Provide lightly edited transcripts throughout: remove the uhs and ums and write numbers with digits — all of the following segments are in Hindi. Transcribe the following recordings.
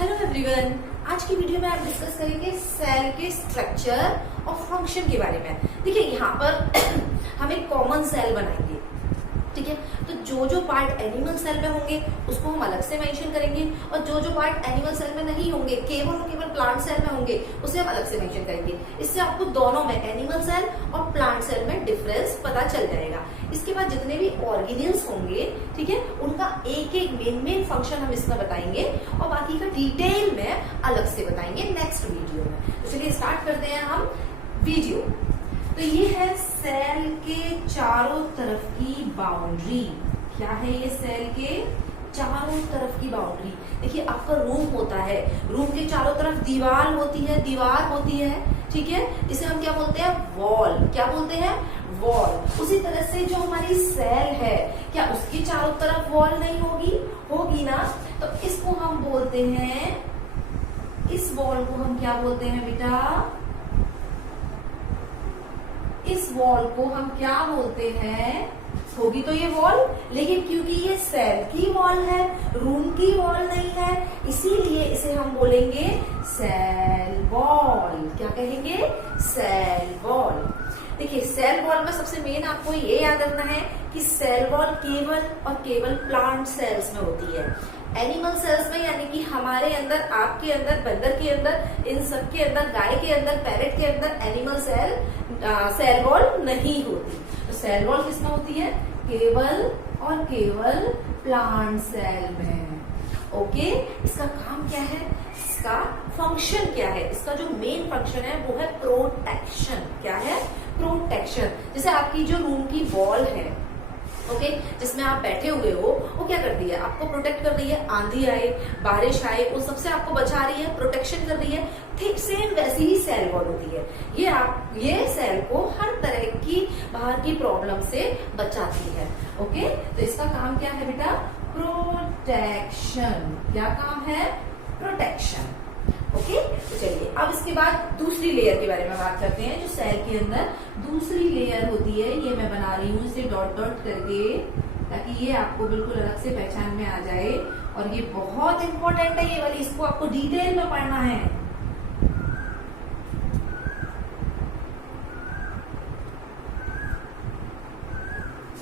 हेलो एवरीवन, आज की वीडियो में आप डिस्कस करेंगे सेल के स्ट्रक्चर और फंक्शन के बारे में। देखिए यहाँ पर हम एक कॉमन सेल बनाएंगे, ठीक है। तो जो पार्ट एनिमल सेल में होंगे उसको हम अलग से मेंशन करेंगे और जो पार्ट एनिमल सेल में नहीं होंगे, केवल और केवल प्लांट सेल में होंगे, उसे हम अलग से मेंशन करेंगे। इससे आपको दोनों में, एनिमल सेल और प्लांट सेल में डिफरेंस पता चल जाएगा। इसके बाद जितने भी ऑर्गेनिल्स होंगे, ठीक है, उनका एक एक मेन फंक्शन हम इसमें बताएंगे और बाकी का डिटेल में अलग से बताएंगे नेक्स्ट वीडियो में। तो चलिए स्टार्ट करते हैं हम वीडियो। तो ये है सेल के चारों तरफ की बाउंड्री। क्या है ये? सेल के चारों तरफ की बाउंड्री। देखिए आपका रूम होता है, रूम के चारों तरफ दीवार होती है, ठीक है। इसे हम क्या बोलते हैं? वॉल। क्या बोलते हैं? वॉल। उसी तरह से जो हमारी सेल है, क्या उसके चारों तरफ वॉल नहीं होगी? होगी ना। तो इसको हम बोलते हैं, इस वॉल को हम क्या बोलते हैं बेटा? इस वॉल को हम क्या बोलते हैं? होगी तो ये वॉल, लेकिन क्योंकि ये सेल की वॉल है, रूम की वॉल नहीं है, इसीलिए इसे हम बोलेंगे सेल वॉल। क्या कहेंगे? Cell wall. देखिए सेल वॉल में सबसे मेन आपको ये याद रखना है कि सेल वॉल केवल और केवल प्लांट सेल्स में होती है। एनिमल सेल्स में, यानी कि हमारे अंदर, आपके अंदर, बंदर के अंदर, इन सब के अंदर, गाय के अंदर, पैरेट के अंदर एनिमल सेल वॉल नहीं होती। तो सेल वॉल किसमें होती है? केवल और केवल प्लांट सेल में। ओके, इसका काम क्या है? इसका फंक्शन क्या है? इसका जो मेन फंक्शन है वो है प्रोटेक्शन। क्या है? प्रोटेक्शन। जैसे आपकी जो रूम की वॉल है, ओके, जिसमें आप बैठे हुए हो, वो क्या करती है? आपको प्रोटेक्ट कर रही है। आंधी आए, बारिश आए, उन सबसे आपको बचा रही है, प्रोटेक्शन कर रही है। ठीक सेम वैसी ही सेल वॉल होती है। ये सेल को हर तरह की बाहर की प्रॉब्लम से बचाती है। ओके, तो इसका काम क्या है बेटा? प्रोटेक्शन। क्या काम है? प्रोटेक्शन। ओके, तो चलिए अब इसके बाद दूसरी लेयर के बारे में बात करते हैं। जो सेल के अंदर दूसरी लेयर होती है, ये मैं बना रही हूँ इसे डॉट डॉट करके, ताकि ये आपको बिल्कुल अलग से पहचान में आ जाए। और ये बहुत इंपॉर्टेंट है ये वाली, इसको आपको डिटेल में पढ़ना है।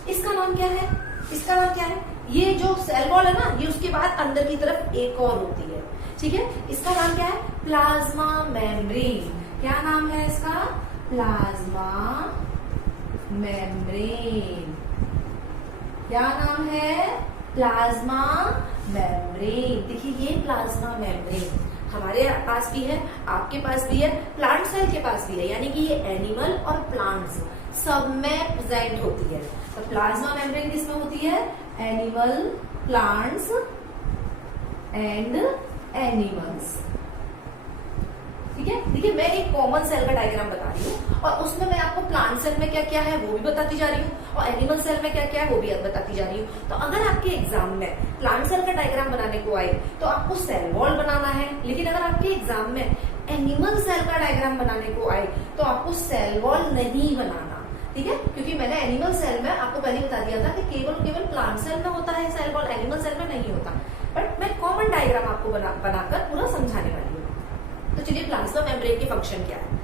इसका नाम क्या है? इसका नाम क्या है? ये जो सेल वॉल है ना, ये उसके बाद अंदर की तरफ एक और होती है, ठीक है। इसका नाम क्या है? Plasma membrane. क्या नाम है इसका? Plasma membrane. क्या नाम है? Plasma membrane. देखिए ये प्लाज्मा मेम्ब्रेन हमारे पास भी है, आपके पास भी है, प्लांट सेल के पास भी है, यानी कि ये एनिमल और प्लांट्स सब में प्रेजेंट होती है। तो प्लाज्मा मेम्ब्रेन किसमें होती है? एनिमल, प्लांट्स एंड एनिमल्स, ठीक है। देखिए मैं एक कॉमन सेल का डायग्राम बता रही हूँ और उसमें मैं आपको प्लांट सेल में क्या क्या है वो भी बताती जा रही हूँ और एनिमल सेल में क्या क्या है वो भी बताती जा रही हूँ। तो अगर आपके एग्जाम में प्लांट सेल का डायग्राम बनाने को आए तो आपको सेल वॉल बनाना है, लेकिन अगर आपके एग्जाम में एनिमल सेल का डायग्राम बनाने को आए तो आपको सेल वॉल नहीं बनाना, ठीक है। क्योंकि मैंने एनिमल सेल में आपको पहले बता दिया था कि केवल प्लांट सेल में होता है सेल वॉल, एनिमल सेल में नहीं होता। बट मैं कॉमन डायग्राम आपको बनाकर पूरा समझाने वाली हूँ। तो चलिए प्लाज्मा मेम्ब्रेन के फंक्शन क्या है?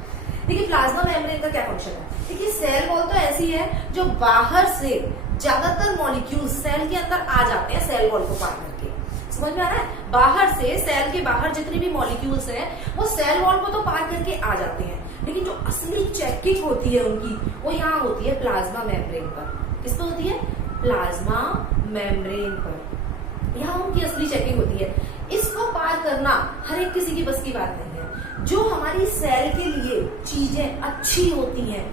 देखिए प्लाज्मा मेम्ब्रेन का क्या फंक्शन है? देखिए सेल वॉल तो ऐसी है जो बाहर से ज्यादातर मॉलिक्यूल सेल के अंदर आ जाते हैं सेल वॉल को पार करके। समझ में आ रहा है? बाहर से, सेल के बाहर जितनी भी मॉलिक्यूल्स हैं वो सेल वॉल को तो पार करके आ जाते हैं, लेकिन जो असली चेकिंग होती है उनकी, वो यहाँ होती है प्लाज्मा मेम्ब्रेन पर। किस पर होती है? प्लाज्मा मेम्ब्रेन पर। यहाँ उनकी असली चेकिंग होती है। इसको पार करना हर एक किसी की बस की बात नहीं है। जो हमारी सेल के लिए चीजें अच्छी होती हैं,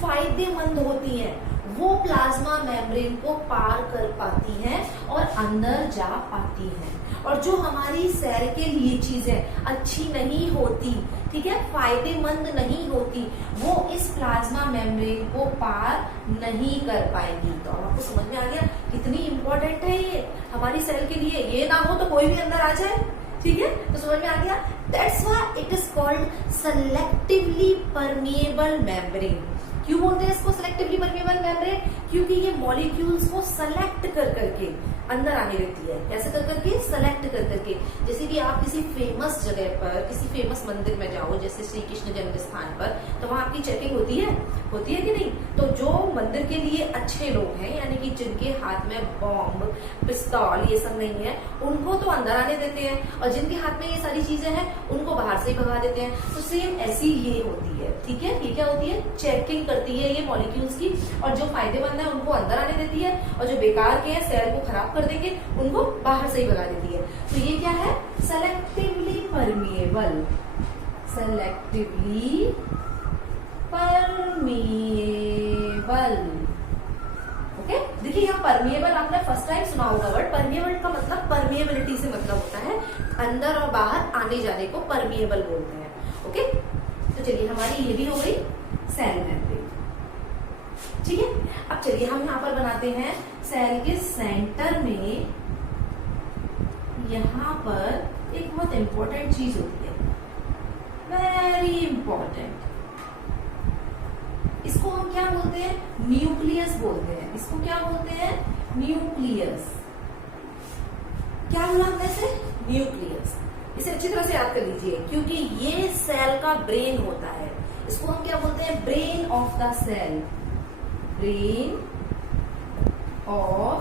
फायदेमंद होती हैं, वो प्लाज्मा मेम्ब्रेन को पार कर पाती हैं और अंदर जा पाती हैं। और जो हमारी सेल के लिए चीजें अच्छी नहीं होती, ठीक है, फायदेमंद नहीं होती, वो इस प्लाज्मा मेम्ब्रेन को पार नहीं कर पाएगी। तो आपको समझ में आ गया कितनी इंपॉर्टेंट है ये हमारी सेल के लिए। ये ना हो तो कोई भी अंदर आ जाए, ठीक है। तो समझ में आ गया। That's why it is called selectively permeable membrane. क्यों बोलते हैं इसको सेलेक्टिवली परमिएबल मेम्ब्रेन? क्योंकि ये मॉलिक्यूल्स को सेलेक्ट कर करके अंदर आने देती है। कैसे कर करके? सेलेक्ट कर करके। जैसे कि आप किसी फेमस जगह पर, किसी फेमस मंदिर में जाओ, जैसे श्री कृष्ण जन्म स्थान पर, तो वहां आपकी चेकिंग होती है कि नहीं? तो जो मंदिर के लिए अच्छे लोग हैं, यानी कि जिनके हाथ में बॉम्ब, पिस्तौल ये सब नहीं है, उनको तो अंदर आने देते हैं, और जिनके हाथ में ये सारी चीजें हैं उनको बाहर से ही भगा देते हैं। तो सेम ऐसी ये होती है, ठीक है? ये क्या होती है? चेकिंग करती है ये मॉलिक्यूल्स की, और जो फायदेमंद है उनको अंदर आने देती है, और जो बेकार के हैं, सेल को खराब कर देंगे, उनको बाहर से ही भगा देती है। तो ये क्या है? Selectively permeable. Selectively permeable. Okay, देखिए यहाँ परमिएबल आपने फर्स्ट टाइम सुना होगा वर्ड। परमिएबल का मतलब परमिएबिलिटी से मतलब होता है अंदर और बाहर आने जाने को परमिएबल बोलते हैं। ओके, तो चलिए हमारी ये भी हो गई सेल मेम्ब्रेन। ठीक है, अब चलिए हम यहाँ पर बनाते हैं सेल के सेंटर में, यहाँ पर एक बहुत इंपॉर्टेंट चीज होती है, वेरी इंपॉर्टेंट। इसको हम क्या बोलते हैं? न्यूक्लियस बोलते हैं। इसको क्या बोलते हैं? न्यूक्लियस। क्या बोला हमने से? न्यूक्लियस। इसे अच्छी तरह से याद कर लीजिए, क्योंकि ये सेल का ब्रेन होता है। इसको हम क्या बोलते हैं? Brain of the cell. Brain of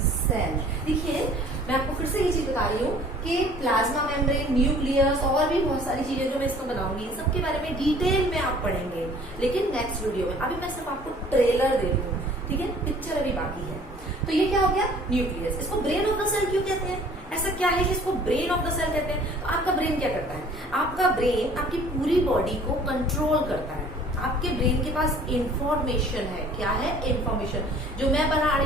cell. देखिए, मैं आपको फिर से ये चीज बता रही हूँ कि प्लाज्मा मेम्ब्रेन, न्यूक्लियस और भी बहुत सारी चीजें जो मैं इसको बनाऊंगी, इन सबके बारे में डिटेल में आप पढ़ेंगे, लेकिन नेक्स्ट वीडियो में। अभी मैं सिर्फ आपको ट्रेलर दे रही हूँ, ठीक है? पिक्चर अभी बाकी है। तो ये क्या हो गया? न्यूक्लियस। इसको ब्रेन ऑफ द सेल क्यों कहते हैं? ऐसा क्या है कि इसको ब्रेन ऑफ द सेल कहते हैं? तो आपका ब्रेन क्या करता है? आपका ब्रेन आपकी पूरी बॉडी को कंट्रोल करता है। आपके ब्रेन के पास इंफॉर्मेशन है। क्या है? इंफॉर्मेशन। जो मैं पढ़ा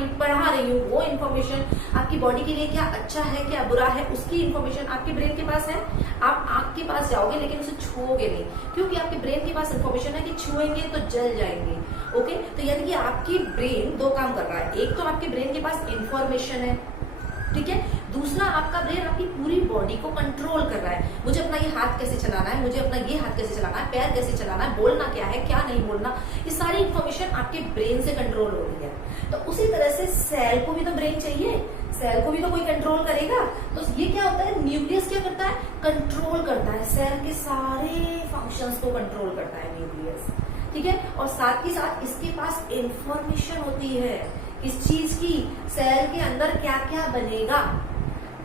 रही हूँ वो इंफॉर्मेशन, आपकी बॉडी के लिए क्या अच्छा है, क्या बुरा है, उसकी इंफॉर्मेशन आपके ब्रेन के पास है। आप आग के पास जाओगे लेकिन उसे छुओगे नहीं, क्योंकि आपके ब्रेन के पास इंफॉर्मेशन है कि छुएंगे तो जल जाएंगे। ओके, तो यानी कि आपकी ब्रेन दो काम कर रहा है। एक तो आपके ब्रेन के पास इंफॉर्मेशन है, ठीक है? दूसरा, आपका ब्रेन आपकी पूरी बॉडी को कंट्रोल कर रहा है। मुझे अपना ये हाथ कैसे चलाना है, मुझे अपना ये हाथ कैसे चलाना है, पैर कैसे चलाना है, बोलना क्या है, क्या नहीं बोलना, ये सारी इंफॉर्मेशन आपके ब्रेन से कंट्रोल हो रही है। तो उसी तरह से सेल को भी तो ब्रेन चाहिए, सेल को भी तो कोई कंट्रोल करेगा। तो ये क्या होता है? न्यूक्लियस क्या करता है? कंट्रोल करता है, सेल के सारे फंक्शंस को कंट्रोल करता है न्यूक्लियस, ठीक है? और साथ ही साथ इसके पास इंफॉर्मेशन होती है इस चीज की, सेल के अंदर क्या क्या बनेगा,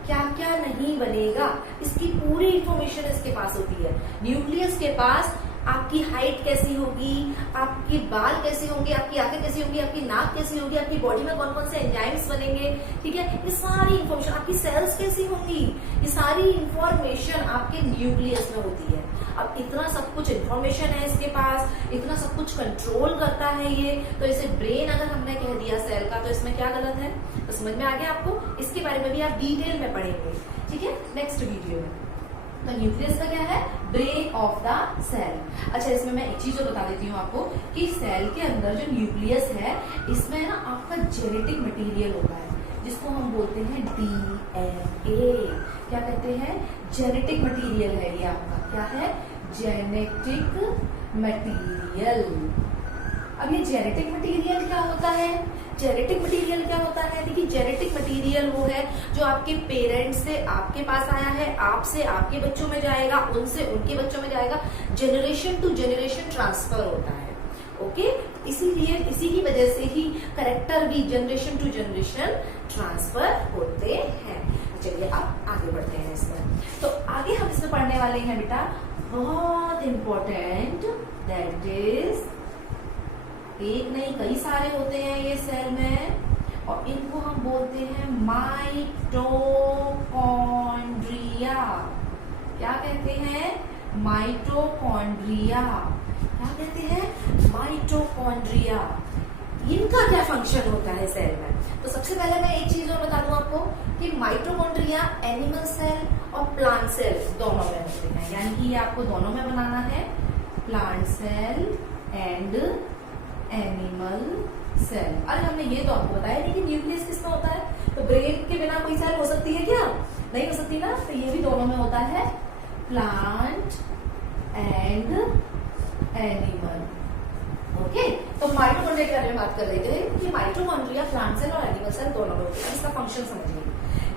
क्या क्या नहीं बनेगा, इसकी पूरी इंफॉर्मेशन इसके पास होती है। न्यूक्लियस के पास आपकी हाइट कैसी होगी, आपके बाल कैसे होंगे, आपकी आंखें कैसी होंगी, आपकी नाक कैसी होगी, आपकी बॉडी में कौन कौन से एंजाइम्स बनेंगे, ठीक है? ये सारी इंफॉर्मेशन, आपकी सेल्स कैसी होंगी, ये सारी इंफॉर्मेशन आपके न्यूक्लियस में होती है। अब इतना सब कुछ इंफॉर्मेशन है इसके पास, इतना सब कुछ कंट्रोल करता है ये, तो इसे ब्रेन अगर हमने कह दिया सेल का, तो इसमें क्या गलत है? तो समझ में आ गया आपको? इसके बारे में भी आप डिटेल में पढ़ेंगे, ठीक है, नेक्स्ट वीडियो में। तो न्यूक्लियस का क्या है? Brain of the cell. अच्छा, इसमें मैं एक चीज और बता देती हूँ आपको कि सेल के अंदर जो न्यूक्लियस है, इसमें ना आपका जेनेटिक मटेरियल होता है, जिसको हम बोलते हैं डीएनए। क्या कहते हैं? जेनेटिक मटेरियल है ये आपका। क्या है? Genetic material. अब ये जेनेटिक मटेरियल क्या होता है? जेनेटिक मटेरियल क्या होता है? देखिए, जेनेटिक मटेरियल वो है जो आपके पेरेंट्स से आपके पास आया है, आपसे आपके बच्चों में जाएगा, उनसे उनके बच्चों में जाएगा, जनरेशन टू जनरेशन ट्रांसफर होता है। ओके, इसीलिए इसी की वजह से ही कैरेक्टर भी जनरेशन टू जनरेशन ट्रांसफर होते हैं। चलिए अब आगे बढ़ते हैं इसमें। तो आगे हम इसमें पढ़ने वाले हैं बेटा बहुत इंपॉर्टेंट, दैट इज, एक नहीं कई सारे होते हैं ये सेल में, और इनको हम बोलते हैं माइटोकॉन्ड्रिया। क्या कहते हैं? माइटोकॉन्ड्रिया। क्या कहते हैं? माइटोकॉन्ड्रिया। इनका क्या फंक्शन होता है सेल में? तो सबसे पहले मैं एक चीज और बता दूं आपको कि माइटोकॉन्ड्रिया एनिमल सेल और प्लांट सेल दोनों में होते हैं, यानी कि ये आपको दोनों में बनाना है, plant cell and animal cell. अरे हमने ये तो आपको बताया नहीं कि न्यूक्लियस किसमें होता है, तो ब्रेन के बिना कोई सेल हो सकती है क्या? नहीं हो सकती ना, तो ये भी दोनों में होता है, प्लांट एंड एनिमल। ओके, तो माइटोकॉन्ड्रिया के बारे में बात कर रहे थे कि माइटोकॉन्ड्रिया प्लांट सेल और एनिमल सेल दोनों में होते हैं। इसका फंक्शन समझिए।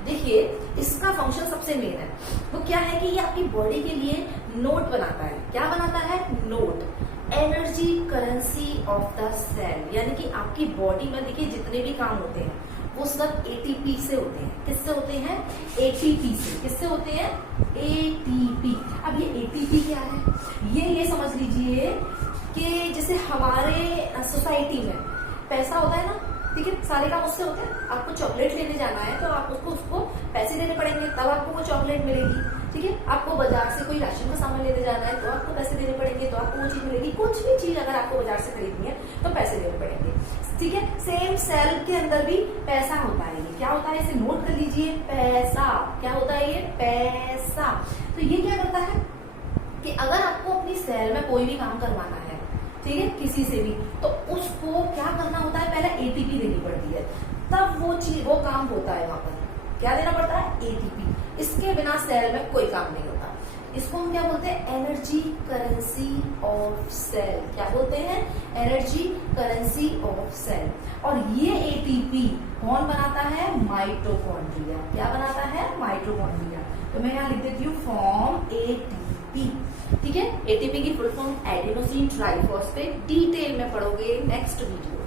देखिए, इसका फंक्शन सबसे मेन है, वो क्या है कि ये आपकी बॉडी के लिए नोट बनाता है। क्या बनाता है? Note, energy currency of the cell. यानी कि आपकी बॉडी में देखिए जितने भी काम होते हैं वो सब एटीपी से होते हैं। किससे होते हैं? एटीपी से। किससे होते हैं? एटीपी। अब ये एटीपी क्या है? ये समझ लीजिए कि जैसे हमारे सोसाइटी में पैसा होता है ना, ठीक है, सारे काम उससे होते हैं। आपको चॉकलेट लेने जाना है तो आप उसको पैसे देने पड़ेंगे, तब आपको वो चॉकलेट मिलेगी। ठीक है, आपको बाजार से कोई राशन का सामान लेने जाना है तो आपको पैसे देने पड़ेंगे, तो आपको वो चीज मिलेगी। कुछ भी चीज अगर आपको बाजार से खरीदनी है तो पैसे देने पड़ेंगे। ठीक है, सेम सेल के अंदर भी पैसा होता है। ये क्या होता है? इसे नोट कर लीजिए, पैसा। क्या होता है ये? पैसा। तो ये क्या करता है कि अगर आपको अपनी सेल में कोई भी काम करवाना है, ठीक है, किसी से भी, तो उसको क्या करना होता है? पहले एटीपी देनी पड़ती है, तब वो काम होता है। वहां पर क्या देना पड़ता है? एटीपी। इसके बिना सेल में कोई काम नहीं होता। इसको हम क्या बोलते हैं? Energy currency of cell. क्या बोलते हैं? Energy currency of cell. और ये एटीपी कौन बनाता है? माइटोकॉन्ड्रिया। क्या बनाता है? माइटोकॉन्ड्रिया। तो मैं यहाँ लिख देती हूँ फॉर्म एटीपी। ठीक है, एटीपी की full form adenosine triphosphate. Detail में पढ़ोगे नेक्स्ट वीडियो।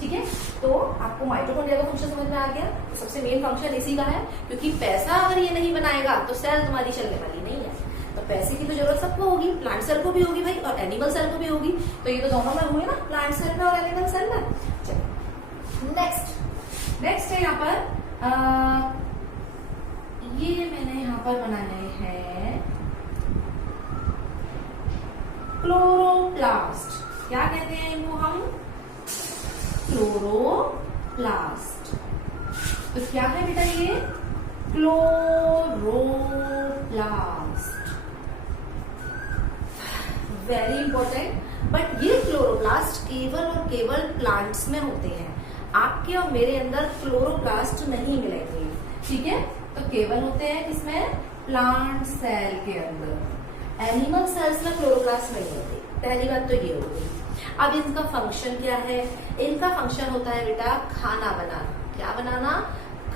ठीक है, तो आपको माइटोकॉन्ड्रिया का फंक्शन समझ में आ गया। तो सबसे मेन फंक्शन इसी का है, क्योंकि पैसा अगर ये नहीं बनाएगा तो सेल तुम्हारी चलने वाली नहीं है। तो पैसे की तो जरूरत सबको होगी, प्लांट सेल को भी होगी भाई, और एनिमल सेल को भी होगी। तो ये तो दोनों में हुए ना, प्लांट सेल में और एनिमल सेल में। चलो नेक्स्ट है यहाँ पर ये मैंने यहाँ पर बनाए हैं क्लोरोप्लास्ट। क्या कहते हैं इनको हम? क्लोरोप्लास्ट। तो क्या है बेटा ये? क्लोरोप्लास्ट। Very important. बट ये क्लोरोप्लास्ट केवल और केवल प्लांट्स में होते हैं। आपके और मेरे अंदर क्लोरोप्लास्ट नहीं मिलेंगे। ठीक है, तो केवल होते हैं किसमें? प्लांट सेल के अंदर। एनिमल सेल्स में क्लोरोप्लास्ट नहीं होते। पहली बात तो ये हो गई। अब इनका फंक्शन क्या है? इनका फंक्शन होता है बेटा खाना बनाना। क्या बनाना?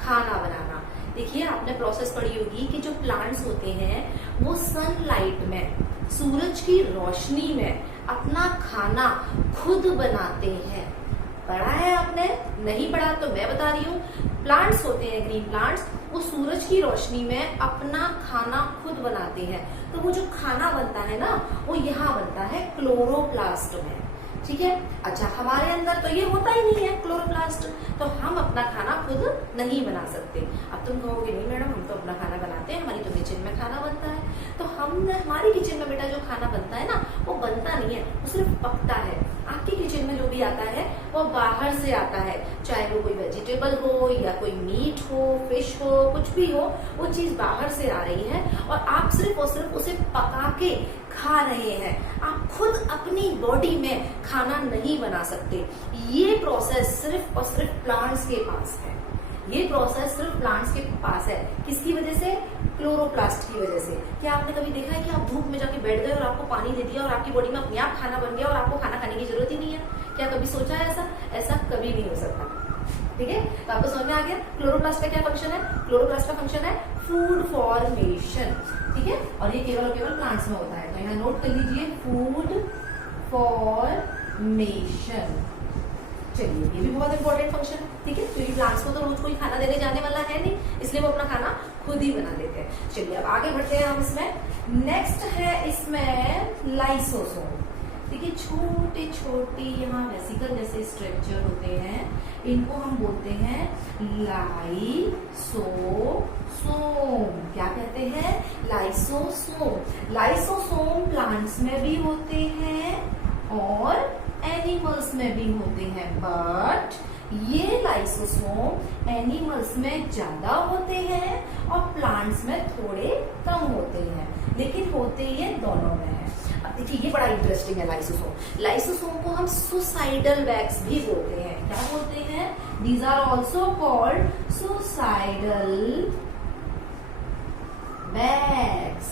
खाना बनाना। देखिए, आपने प्रोसेस पढ़ी होगी कि जो प्लांट्स होते हैं वो सनलाइट में, सूरज की रोशनी में अपना खाना खुद बनाते हैं। पढ़ा है आपने? नहीं पढ़ा तो मैं बता रही हूँ। प्लांट्स होते हैं, ग्रीन प्लांट्स, वो सूरज की रोशनी में अपना खाना खुद बनाते हैं। तो वो जो खाना बनता है ना, वो यहाँ बनता है क्लोरोप्लास्ट में। ठीक है, अच्छा, हमारे अंदर तो ये होता ही नहीं है क्लोरोप्लास्ट, तो हम अपना खाना खुद नहीं बना सकते। अब तुम कहोगे नहीं मैडम, हम तो अपना खाना बनाते हैं, हमारी तो किचन में खाना बनता है। तो हमारी किचन में बेटा जो खाना बनता है ना, वो बनता नहीं है, वो सिर्फ पकता है। आपकी किचन में जो भी आता है वो बाहर से आता है, चाहे वो कोई वेजिटेबल हो या कोई मीट हो, फिश हो, कुछ भी हो, वो चीज बाहर से आ रही है और आप सिर्फ और सिर्फ उसे पका के खा रहे हैं। आप खुद अपनी बॉडी में खाना नहीं बना सकते। ये प्रोसेस सिर्फ और सिर्फ प्लांट्स के पास है। ये प्रोसेस सिर्फ प्लांट्स के पास है। किसकी वजह से? क्लोरोप्लास्ट की वजह से। क्या आपने कभी देखा है कि आप धूप में जाके बैठ गए और आपको पानी दे दिया और आपकी बॉडी में अपने आप खाना बन गया और आपको खाना खाने की जरूरत ही नहीं है? क्या कभी सोचा है ऐसा? ऐसा कभी नहीं हो सकता। ठीक है, तो आपको समझ में आ गया क्लोरोप्लास्ट का क्या फंक्शन है? क्लोरोप्लास्ट का फंक्शन है फूड फॉर्मेशन। ठीक है, और ये केवल और केवल प्लांट्स में होता है। तो यहाँ नोट कर लीजिए फूड फॉर्मेशन। चलिए, ये भी बहुत इंपॉर्टेंट फंक्शन है। ठीक है, क्योंकि प्लांट्स को तो रोज कोई खाना देने जाने वाला है नहीं, इसलिए वो अपना खाना खुद ही बना लेते हैं। चलिए, अब आगे बढ़ते हैं हम इसमें। नेक्स्ट है इसमें लाइसोसोम। देखिए, छोटे छोटे यहाँ वेसिकल जैसे स्ट्रक्चर होते हैं, इनको हम बोलते हैं लाइसोसोम। क्या कहते हैं? लाइसोसोम। लाइसोसोम प्लांट्स में भी होते हैं और एनिमल्स में भी होते हैं, बट ये लाइसोसोम एनिमल्स में ज्यादा होते हैं और प्लांट्स में थोड़े कम होते हैं, लेकिन होते ये दोनों में है। अब देखिए, ये बड़ा इंटरेस्टिंग है लाइसोसोम। लाइसोसोम को हम सुसाइडल वैक्स भी बोलते हैं। क्या बोलते हैं? These are also called suicidal bags.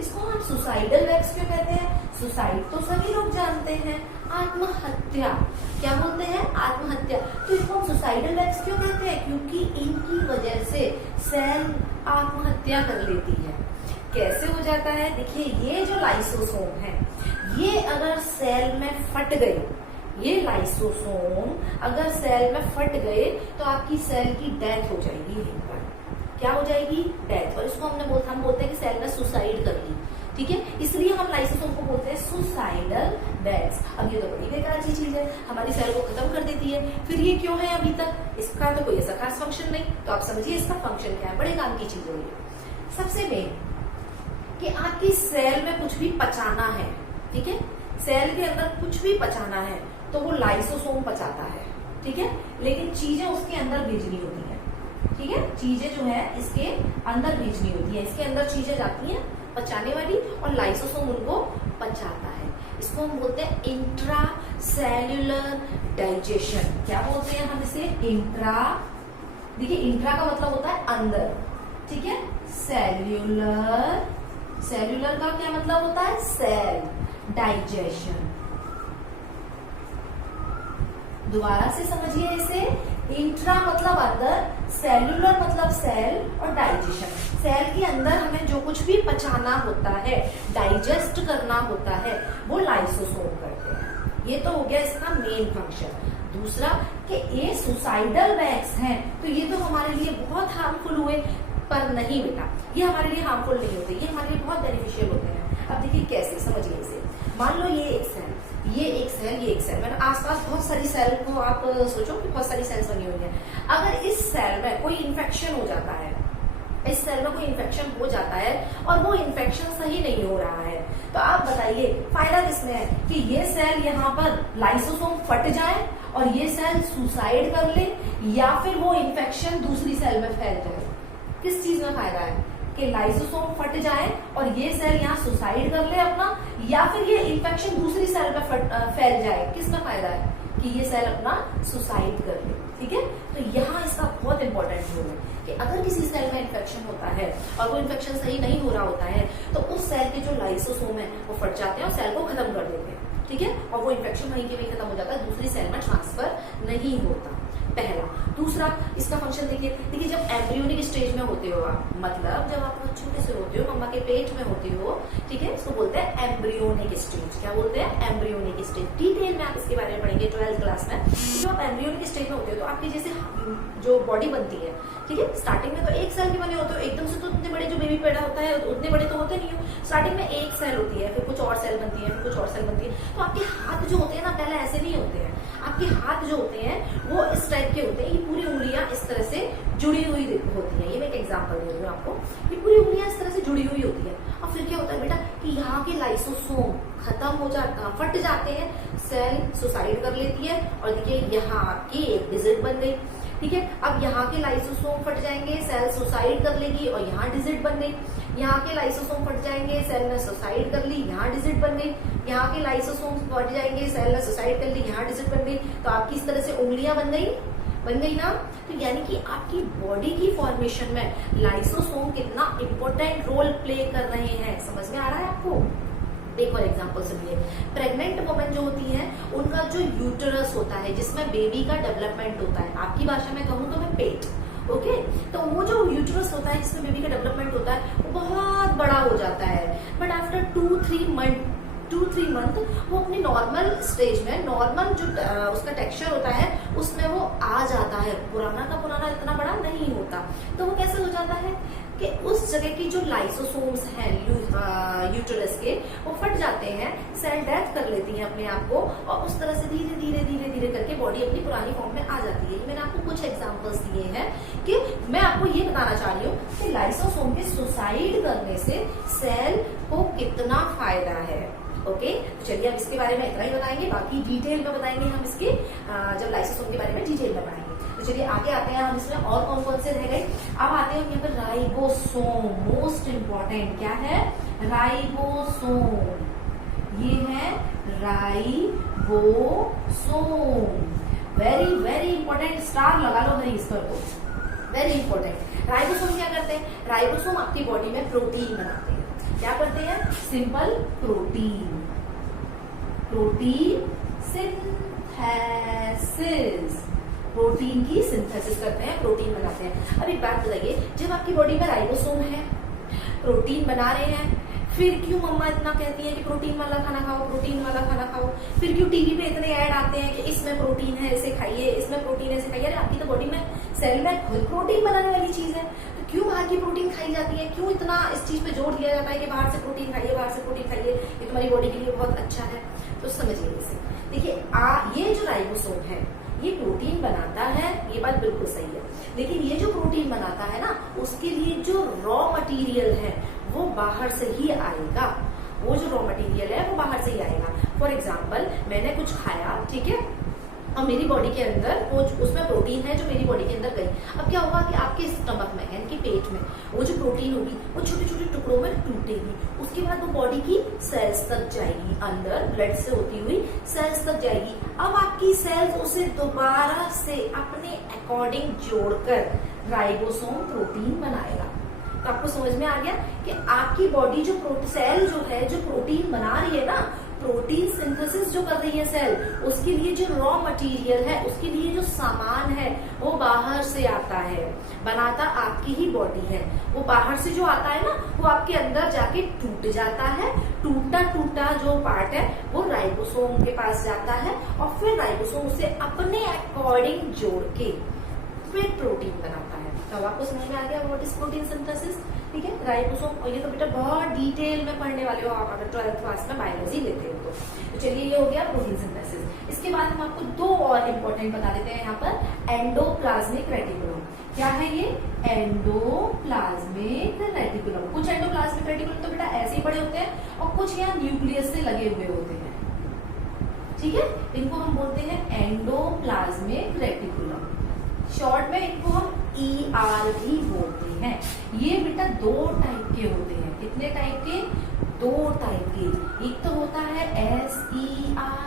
इसको हम सुसाइडल वैक्स क्यों कहते हैं? सुसाइड तो सभी लोग जानते हैं, आत्महत्या क्या बोलते हैं, आत्महत्या। तो इनको हम सुसाइडल वैक्स क्यों कहते हैं, क्योंकि इनकी वजह से सेल आत्महत्या कर लेती है। कैसे हो जाता है, देखिए ये जो लाइसोसोम है ये अगर सेल में फट गए, ये लाइसोसोम अगर सेल में फट गए तो आपकी सेल की डेथ हो जाएगी यहीं पर। क्या हो जाएगी, डेथ। और इसको हम बोलते हैं कि सेल ने सुसाइड कर ली, ठीक है। इसलिए हम लाइसोसोम को बोलते हैं सुसाइडल वैक्स। अब ये तो बड़ी बेकार चीज है, हमारी सेल को खत्म कर देती है। फिर ये क्यों है अभी तक, इसका तो कोई ऐसा खास फंक्शन नहीं। तो आप समझिए इसका फंक्शन क्या है, बड़े काम की चीज है ये। सबसे मेन कि आपकी सेल में कुछ भी पचाना है, ठीक है, सेल के अंदर कुछ भी पचाना है तो वो लाइसोसोम पचाता है, ठीक है। लेकिन चीजें उसके अंदर भेजनी होती है, ठीक है, चीजें जो है इसके अंदर भेजनी होती है, इसके अंदर चीजें जाती हैं पचाने वाली और लाइसोसोम उनको पचाता है। इसको हम बोलते हैं इंट्रा सेल्यूलर डाइजेशन। क्या बोलते हैं हम इसे, इंट्रा। देखिए इंट्रा का मतलब होता है अंदर, ठीक है। सेल्यूलर, सेल्यूलर का क्या मतलब होता है, सेल। डाइजेशन, दोबारा से समझिए इसे, इंट्रा मतलब अंदर, सेल्यूलर मतलब सेल और डाइजेशन। सेल के अंदर हमें जो कुछ भी पचाना होता है, डाइजेस्ट करना होता है, वो लाइसोसोम करते हैं। ये तो हो गया इसका मेन फंक्शन। दूसरा कि ये सुसाइडल वैक्स हैं तो ये तो हमारे लिए बहुत हार्मफुल हुए, पर नहीं बेटा, ये हमारे लिए हार्मफुल नहीं होते, ये हमारे लिए बहुत बेनिफिशियल होते हैं। अब देखिए कैसे, समझिए इसे। मान लो ये एक सेल, ये एक सेल, ये एक सेल, मैंने आसपास बहुत सारी सेल को आप सोचो कि बहुत सारी सेल्स बनी हुई है। अगर इस सेल में कोई इन्फेक्शन हो जाता है, इस सेल में कोई इन्फेक्शन हो जाता है और वो इन्फेक्शन सही नहीं हो रहा है, तो आप बताइए फायदा किसमें है कि ये सेल यहाँ पर लाइसोसोम फट जाए और ये सेल सुसाइड कर ले, या फिर वो इन्फेक्शन दूसरी सेल में फैल जाए। किस चीज में फायदा है कि लाइसोसोम फट जाए और ये सेल यहाँ सुसाइड कर ले अपना, या फिर ये इन्फेक्शन दूसरी सेल में फैल जाए। किस में फायदा है कि ये सेल अपना सुसाइड कर ले, ठीक है। तो यहाँ इसका बहुत इंपॉर्टेंट रोल है कि अगर किसी सेल में इन्फेक्शन होता है और वो इन्फेक्शन सही नहीं हो रहा होता है तो उस सेल के जो लाइसोसोम है वो फट जाते हैं और सेल को खत्म कर देते हैं, ठीक है। और वो इन्फेक्शन वहीं के वहीं खत्म हो जाता है, दूसरी सेल में ट्रांसफर नहीं होता, पहला। दूसरा इसका फंक्शन देखिए जब एम्ब्रियोनिक स्टेज में होते हो आप, मतलब जब आप छोटे से होते हो, मम्मा के पेट में होते हो, ठीक है, इसको बोलते हैं एम्ब्रियोनिक स्टेज। क्या बोलते हैं, एम्ब्रियोनिक स्टेज। डिटेल में आप इसके बारे में पढ़ेंगे 12th क्लास में। जब आप एम्ब्रियोनिक स्टेज में होते हो तो आपकी जैसे जो बॉडी बनती है, ठीक है, स्टार्टिंग में तो एक सेल के बने होते हो, एकदम से तो उतने बड़े जो बेबी पैदा होता है उतने बड़े तो होते नहीं हो। स्टार्टिंग में एक सेल होती है, फिर कुछ और सेल बनती है, फिर कुछ और सेल बनती है। तो आपके हाथ जो होते हैं ना, पहले ऐसे नहीं होते हैं। आपके हाथ जो होते हैं वो इस टाइप के होते हैं, ये पूरी उंगलियां इस तरह से जुड़ी हुई होती है। ये मैं एक एग्जांपल दे रही हूँ आपको, ये पूरी उंगलियां इस तरह से जुड़ी हुई होती है। और फिर क्या होता है बेटा कि यहाँ के लाइसोसोम खत्म हो जाता, फट जाते हैं, सेल सुसाइड कर लेती है और देखिए यहाँ आपकी एक डिजिट बन गई, ठीक है। अब यहाँ के लाइसोसोम फट जाएंगे, सेल सुसाइड कर लेगी और यहाँ डिजिट बन गई। यहाँ के लाइसोसोम फट जाएंगे, सेल ने सुसाइड कर ली, यहाँ डिजिट बन गई। यहाँ के लाइसोसोम फट जाएंगे, सेल ने सुसाइड कर ली, यहाँ डिजिट बन गई। तो आपकी इस तरह से उंगलियां बन गई ना। तो यानी कि आपकी बॉडी की फॉर्मेशन में लाइसोसोम कितना इंपॉर्टेंट रोल प्ले कर रहे हैं, समझ में आ रहा है आपको। एक और एग्जांपल सुनिए, प्रेग्नेंट वुमेन जो होती है उनका जो यूटरस होता है जिसमें बेबी का डेवलपमेंट होता है, आपकी भाषा में कहूँ तो मैं पेट, ओके। तो वो जो यूटरस होता है जिसमें बेबी का डेवलपमेंट होता है वो बहुत बड़ा हो जाता है, बट आफ्टर 2-3 मंथ वो अपनी नॉर्मल स्टेज में, नॉर्मल जो उसका टेक्सचर होता है उसमें वो आ जाता है, पुराना का पुराना इतना बड़ा नहीं होता। तो वो कैसे हो जाता है कि उस जगह की जो लाइसोसोम्स हैं यूटरस के वो फट जाते हैं, सेल डेथ कर लेती हैं अपने आप को और उस तरह से धीरे धीरे करके बॉडी अपनी पुरानी फॉर्म में आ जाती है। मैंने आपको कुछ एग्जांपल्स दिए हैं कि मैं आपको ये बताना चाह रही हूँ कि लाइसोसोम के सुसाइड करने से सेल को कितना फायदा है, ओके। तो चलिए अब इसके बारे में इतना ही बताएंगे, बाकी डिटेल में बताएंगे हम इसके जब लाइसोसोम के बारे में डिटेल में पढ़ाएंगे। तो चलिए आगे आते हैं हम इसमें और कौन कौन से रह गए। अब आते हैं यहाँ पर राइबोसोम, मोस्ट इंपॉर्टेंट क्या है, राइबोसोम। ये है राइबोसोम, वेरी इंपॉर्टेंट, स्टार लगा लो भाई इस पर, तो वेरी इंपॉर्टेंट। राइबोसोम क्या करते हैं, राइबोसोम आपकी बॉडी में प्रोटीन बनाते हैं। क्या करते हैं, simple protein, protein synthesis, protein की सिंथेसिस करते हैं, प्रोटीन बनाते हैं। अब एक बात बताइए, जब आपकी बॉडी में राइबोसोम है, प्रोटीन बना रहे हैं, फिर क्यों मम्मा इतना कहती हैं कि प्रोटीन वाला खाना खाओ, प्रोटीन वाला खाना खाओ? फिर क्यों टीवी पे इतने ऐड आते हैं कि इसमें प्रोटीन है इसे खाइए, इसमें प्रोटीन है इसे खाइए? अरे आपकी तो बॉडी में सेल में खुद प्रोटीन बनाने वाली चीज है, तो क्यों बाहर की प्रोटीन खाई जाती है? क्यों इतना इस चीज पे जोर दिया जाता है कि बाहर से प्रोटीन खाइए, बाहर से प्रोटीन खाइए, ये तुम्हारी बॉडी के लिए बहुत अच्छा है? तो समझिए इसे। देखिए ये जो राइबोसोम है ये प्रोटीन बनाता है, ये बात बिल्कुल सही है, लेकिन ये जो प्रोटीन बनाता है ना, उसके लिए जो रॉ मटेरियल है वो बाहर से ही आएगा। वो जो रॉ मटेरियल है वो बाहर से ही आएगा। फॉर एग्जाम्पल, मैंने कुछ खाया, ठीक है, और मेरी बॉडी के अंदर वो उसमें प्रोटीन है जो मेरी बॉडी के अंदर गई। अब क्या होगा कि आपके स्टमक में यानी कि पेट में वो जो प्रोटीन होगी वो छोटे छोटे टुकड़ों में टूटेगी, उसके बाद वो बॉडी की सेल्स तक जाएगी, अंदर ब्लड से होती हुई सेल्स तक जाएगी। अब आपकी सेल्स उसे दोबारा से अपने अकॉर्डिंग जोड़कर राइबोसोम प्रोटीन बनाएगा। तो आपको समझ में आ गया कि आपकी बॉडी जो सेल जो है जो प्रोटीन बना रही है ना, प्रोटीन सिंथेसिस जो कर रही है सेल, उसके लिए जो रॉ मटेरियल है, उसके लिए जो सामान है वो बाहर से आता है, बनाता आपकी ही बॉडी है। वो बाहर से जो आता है ना वो आपके अंदर जाके टूट जाता है, टूटा टूटा जो पार्ट है वो राइबोसोम के पास जाता है और फिर राइबोसोम उसे अपने अकॉर्डिंग जोड़ के फिर प्रोटीन बनाता है। तो आपको समझ में आ गया व्हाट इज प्रोटीन सिंथेसिस, ठीक है। राइबोसोम, और ये तो बेटा बहुत डिटेल में पढ़ने वाले हो आप अगर 12th क्लास में बायोलॉजी लेते हो तो चलिए ये हो गया प्रोटीन सिंथेसिस। इसके बाद हम आपको दो और इम्पोर्टेंट बता देते हैं यहाँ पर। एंडोप्लाज्मिक रेटिकुलम, क्या है ये? Endoplasmic reticulum. कुछ एंडोप्लाज्मिक रेटिकुलम तो बेटा ऐसे ही पड़े होते हैं और कुछ यहाँ न्यूक्लियस से लगे हुए होते हैं, ठीक है। इनको हम बोलते हैं एंडोप्लाज्मिक रेटिकुलम, शॉर्ट में इनको हम ER भी बोलते हैं। ये बेटा दो टाइप के होते हैं। कितने टाइप के? दो टाइप के। एक तो होता है SER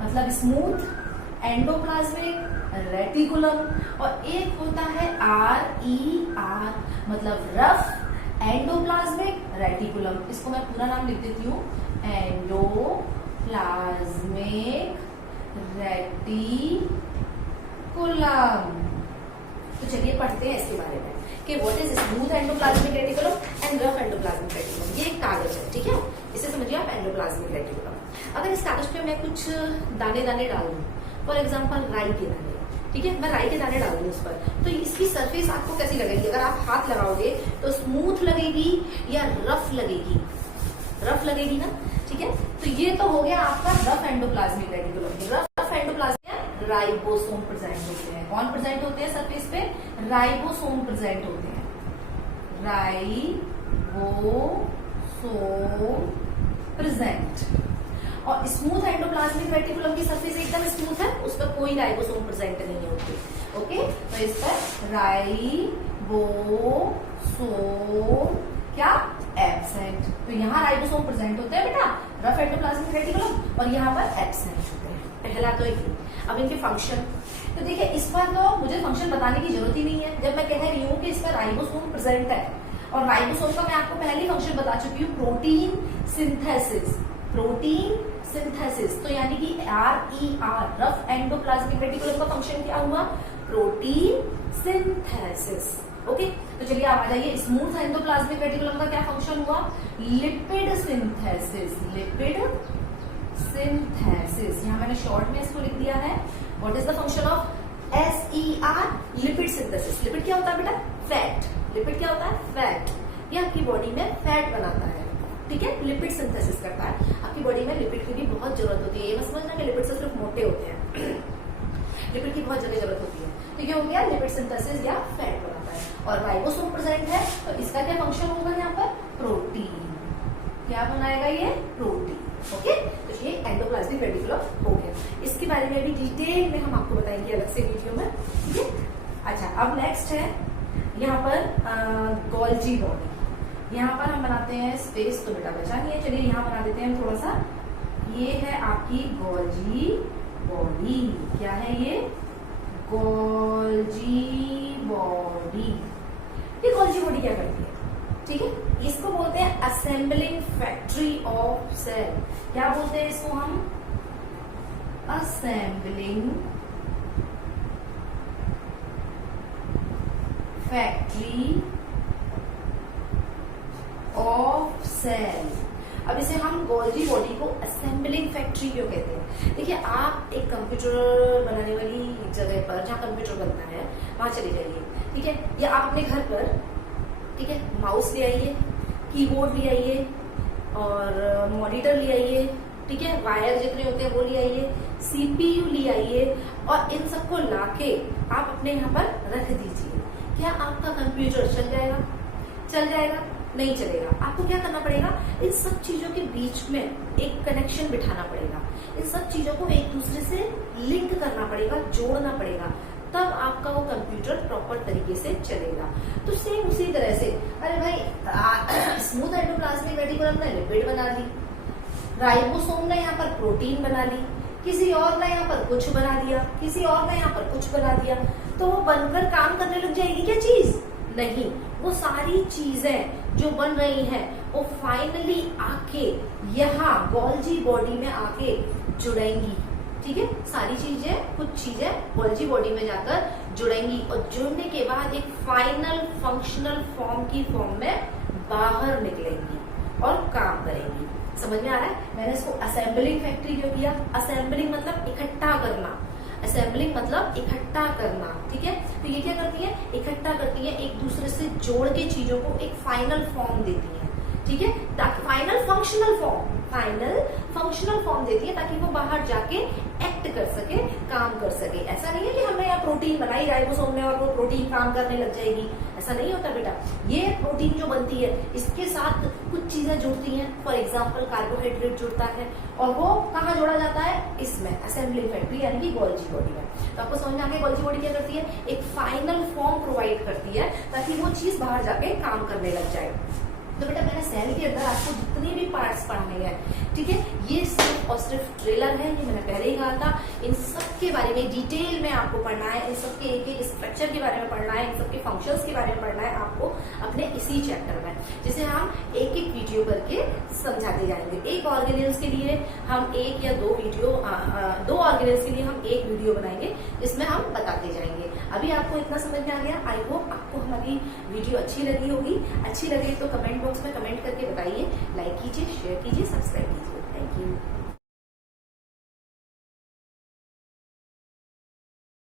मतलब स्मूथ एंडोप्लाज्मिक रेटिकुलम, और एक होता है RER मतलब रफ एंडोप्लाज्मिक रेटिकुलम। इसको मैं पूरा नाम लिख देती हूँ, एंडोप्लाज्मिक रेटिकुलम। तो चलिए पढ़ते हैं इसके बारे में कि what is smooth endoplasmic reticulum and rough endoplasmic reticulum. ये एक कागज है, ठीक है, इसे समझिए आप एंडोप्लाज्मिक रेटिकुलम। अगर इस कागज पे मैं कुछ दाने दाने डाल दूं, फॉर एग्जांपल राई के दाने, ठीक है, मैं राई के दाने डाल दूं उस पर, तो इसकी सरफेस आपको कैसी लगेगी? अगर आप हाथ लगाओगे तो स्मूथ लगेगी या रफ लगेगी? रफ लगेगी ना, ठीक है। तो ये तो हो गया आपका rough endoplasmic reticulum. Rough endoplasmic ribosome present होते हैं। कौन प्रेजेंट होते हैं सरफेस पे? राइबोसोम प्रेजेंट होते हैं। Ribosome present. और स्मूथ एंडोप्लाज्मिक रेटिकुलम की सरफेस एकदम स्मूथ है, उस पर कोई राइबोसोम प्रेजेंट नहीं होती। ओके, तो इस पर राइबोसोम क्या? एब्सेंट। तो यहाँ राइबोसोम प्रेजेंट होते हैं बेटा, रफ एंडोप्लाज्मिक रेटिकुलम, और यहाँ पर एब्सेंट होते हैं। पहला तो एक। अब इनके फंक्शन, तो देखिए इस पर तो मुझे फंक्शन बताने की जरूरत ही नहीं है, जब मैं कह रही हूँ कि इस पर राइबोसोम प्रेजेंट है, और राइबोसोम का मैं आपको पहले ही फंक्शन बता चुकी हूँ, प्रोटीन सिंथेसिस। प्रोटीन सिंथेसिस, तो यानी कि RER रफ एंडोप्लाज्मिक रेटिकुलम का फंक्शन क्या हुआ? Protein synthesis. ओके, तो चलिए आप आ जाइए, स्मूथ एंडोप्लाज्मिक रेटिकुलम का क्या फंक्शन हुआ? Lipid synthesis. लिपिड सिंथेसिस, यहाँ मैंने शॉर्ट में इसको लिख दिया है। What is the function of SER? Lipid synthesis. Lipid क्या होता है बेटा? फैट। लिपिड क्या होता है? फैट। ये आपकी बॉडी में फैट बनाता है, ठीक है, लिपिड सिंथेसिस करता है। आपकी बॉडी में लिपिड की भी बहुत जरूरत होती है, ये मत समझना कि लिपिड से सिर्फ मोटे होते हैं लिपिड की बहुत जगह जरूरत होती है। तो ये हो गया लिपिड सिंथेसिस या फैट बनाता है। और राइबोसोम प्रेजेंट है, तो इसका क्या फंक्शन होगा यहाँ पर? प्रोटीन। क्या बनाएगा ये? प्रोटीन। ओके, तो ये एंडोप्लाज्मिक रेटिकुलम हो गया। इसके बारे में भी डिटेल में हम आपको बताएंगे अलग से वीडियो में, ठीक है। अच्छा, अब नेक्स्ट है यहाँ पर गोल्जी बॉडी। यहाँ पर हम बनाते हैं, स्पेस तो बेटा बचा नहीं है, चलिए यहाँ बना देते हैं थोड़ा सा। ये है आपकी गोल्जी बॉडी। क्या है ये? Golgi body. ये गोल्जी बॉडी क्या करती है? ठीक है, इसको बोलते हैं असेंबलिंग फैक्ट्री ऑफ सेल। क्या बोलते हैं इसको हम? assembling factory of cell। अब इसे हम गोल्जी बॉडी को असेंबलिंग फैक्ट्री क्यों कहते हैं? देखिए, आप एक कंप्यूटर बनाने वाली जगह पर जहाँ कंप्यूटर बनता है वहां चले जाइए, ठीक है, या आप अपने घर पर, ठीक है, माउस ले आइए, कीबोर्ड ले आइए और मॉनिटर ले आइए, ठीक है, वायर जितने होते हैं वो ले आइए, सीपीयू ले आइए और इन सबको लाके आप अपने यहाँ पर रख दीजिए। क्या आपका कंप्यूटर चल जाएगा? चल जाएगा? नहीं चलेगा। आपको क्या करना पड़ेगा? इन सब चीजों के बीच में एक कनेक्शन बिठाना पड़ेगा, इन सब चीजों को एक दूसरे से लिंक करना पड़ेगा, जोड़ना पड़ेगा, तब आपका वो कंप्यूटर प्रॉपर तरीके से चलेगा। तो सेम उसी तरह से, अरे भाई स्मूथ एंडोप्लाज्मिक रेटिकुलम ने लिपिड बना ली, राइबोसोम ने यहाँ पर प्रोटीन बना ली, किसी और ने यहाँ पर कुछ बना दिया, किसी और ने यहाँ पर कुछ बना दिया, तो वो बनकर काम करने लग जाएगी क्या चीज? नहीं, वो सारी चीजें जो बन रही हैं वो फाइनली आके यहाँ गोल्जी बॉडी में आके जुड़ेंगी, ठीक है। सारी चीजें, कुछ चीजें गोल्जी बॉडी में जाकर जुड़ेंगी और जुड़ने के बाद एक फाइनल फंक्शनल फॉर्म की फॉर्म में बाहर निकलेंगी और काम करेंगी। समझ में आ रहा है? मैंने इसको असेंबलिंग फैक्ट्री क्यों किया? असेंबलिंग मतलब इकट्ठा करना, असेंबलिंग मतलब इकट्ठा करना, ठीक है। तो ये क्या करती है? इकट्ठा करती है, एक दूसरे से जोड़ के चीजों को एक फाइनल फॉर्म देती है, ठीक है, ताकि फाइनल फंक्शनल फॉर्म देती है ताकि वो बाहर जाके एक्ट कर सके, काम कर सके। ऐसा नहीं है कि हमने यहाँ प्रोटीन बनाई राइबोसोम में और वो प्रोटीन काम करने लग जाएगी, ऐसा नहीं होता बेटा। ये प्रोटीन जो बनती है इसके साथ कुछ चीजें जुड़ती हैं, फॉर एग्जाम्पल कार्बोहाइड्रेट जुड़ता है और वो कहाँ जोड़ा जाता है? इसमें असेंबलिंग फैक्ट्री यानी कि गोल्जी बॉडी में। तो आपको समझ में आ गया गोल्जी बॉडी क्या करती है? एक फाइनल फॉर्म प्रोवाइड करती है ताकि वो चीज बाहर जाके काम करने लग जाए। तो बेटा मैंने सेल के अंदर आपको जितने भी पार्ट्स पढ़ाने हैं, ठीक है, ये सिर्फ और सिर्फ ट्रेलर है, ये मैंने पहले ही कहा था। इन सब के बारे में डिटेल में आपको पढ़ना है, इन सब के एक एक स्ट्रक्चर के बारे में पढ़ना है, इन सब के फंक्शंस के बारे में पढ़ना है आपको अपने इसी चैप्टर में, जिसे हम एक एक वीडियो करके समझाते जाएंगे। एक ऑर्गेनेल्स के लिए हम एक या दो ऑर्गेनेल्स के लिए हम एक वीडियो बनाएंगे जिसमें हम बताते जाएंगे। अभी आपको इतना समझ में आ गया। आई होप आपको हमारी वीडियो अच्छी लगी होगी। अच्छी लगे तो कमेंट बॉक्स में कमेंट करके बताइए, लाइक कीजिए, शेयर कीजिए, सब्सक्राइब कीजिए। Thank you.